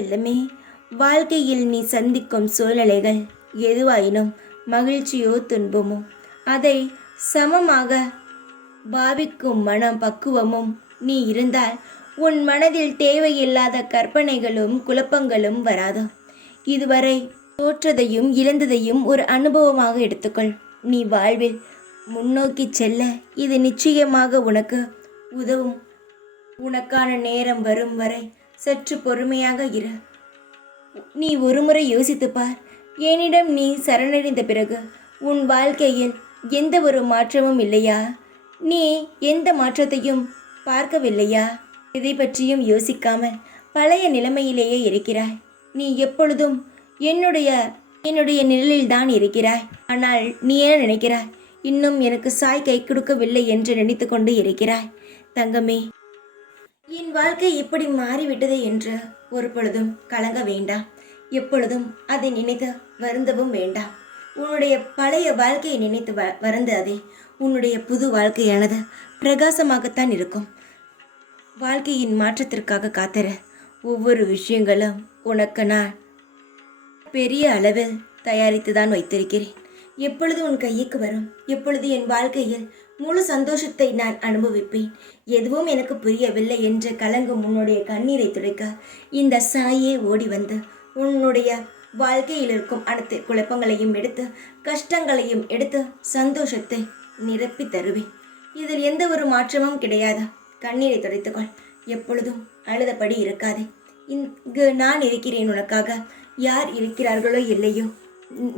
எல்லாமே வாழ்க்கையில் நீ சந்திக்கும் சூழ்நிலைகள் எதுவாயினும் மகிழ்ச்சியோ துன்பமோ அதை சமமாக பாவிக்கும் மனம் பக்குவமும் நீ இருந்தால் உன் மனதில் தேவையில்லாத கற்பனைகளும் குழப்பங்களும் வராது. இதுவரை தோற்றதையும் இழந்ததையும் ஒரு அனுபவமாக எடுத்துக்கொள். நீ வாழ்வில் முன்னோக்கி செல்ல இது நிச்சயமாக உனக்கு உதவும். உனக்கான நேரம் வரும் வரை சற்று பொறுமையாக இரு. நீ ஒருமுறை யோசித்துப்பார். என்னிடம் நீ சரணடைந்த பிறகு உன் வாழ்க்கையில் எந்த ஒரு மாற்றமும் இல்லையா? நீ எந்த மாற்றத்தையும் பார்க்கவில்லையா? இதை பற்றியும் யோசிக்காமல் பழைய நிலைமையிலேயே இருக்கிறாய். நீ எப்பொழுதும் என்னுடைய என்னுடைய நிழலில்தான் இருக்கிறாய். ஆனால் நீ என்ன நினைக்கிறாய்? இன்னும் எனக்கு சாய் கை கொடுக்கவில்லை என்று நினைத்து கொண்டு இருக்கிறாய். தங்கமே, என் வாழ்க்கை இப்படி மாறிவிட்டது என்று ஒரு பொழுதும் கலங்க வேண்டாம். எப்பொழுதும் அதை நினைத்து வருந்தவும் வேண்டாம். உன்னுடைய பழைய வாழ்க்கையை நினைத்து வருந்தாதே. உன்னுடைய புது வாழ்க்கையானது பிரகாசமாகத்தான் இருக்கும். வாழ்க்கையின் மாற்றத்திற்காக காத்திர. ஒவ்வொரு விஷயங்களும் உனக்கு நான் பெரிய அளவில் தயாரித்து தான் வைத்திருக்கிறேன். எப்பொழுது உன் கைக்கு வரும், எப்பொழுது என் வாழ்க்கையில் முழு சந்தோஷத்தை நான் அனுபவிப்பேன். எதுவும் எனக்கு புரியவில்லை என்று கலங்கும் உன்னுடைய கண்ணீரை துடைக்க இந்த சாயே ஓடி வந்து உன்னுடைய வாழ்க்கையில் இருக்கும் அனைத்து குழப்பங்களையும் எடுத்து, கஷ்டங்களையும் எடுத்து, சந்தோஷத்தை நிரப்பி தருவேன். இதில் எந்த ஒரு மாற்றமும் கிடையாது. கண்ணீரை துடைத்துக்கொள். எப்பொழுதும் அழுதபடி இருக்காதே. இங்கு நான் இருக்கிறேன் உனக்காக. யார் இருக்கிறார்களோ இல்லையோ,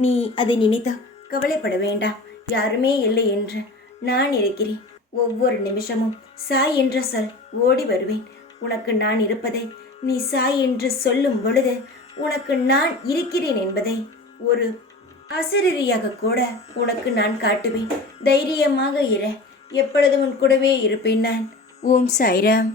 நீ அதை நினைத்து கவலைப்பட வேண்டாம். யாருமே இல்லை என்று நான் இருக்கிறேன். ஒவ்வொரு நிமிஷமும் சாய் என்ற சொல் ஓடி வருவேன். உனக்கு நான் இருப்பதை நீ சாய் என்று சொல்லும் பொழுது உனக்கு நான் இருக்கிறேன் என்பதை ஒரு அசரீரியாக கூட உனக்கு நான் காட்டுவேன். தைரியமாக இரு. எப்பொழுதும் உன் கூடவே இருப்பேன் நான். ஓம் சாய்ராம்.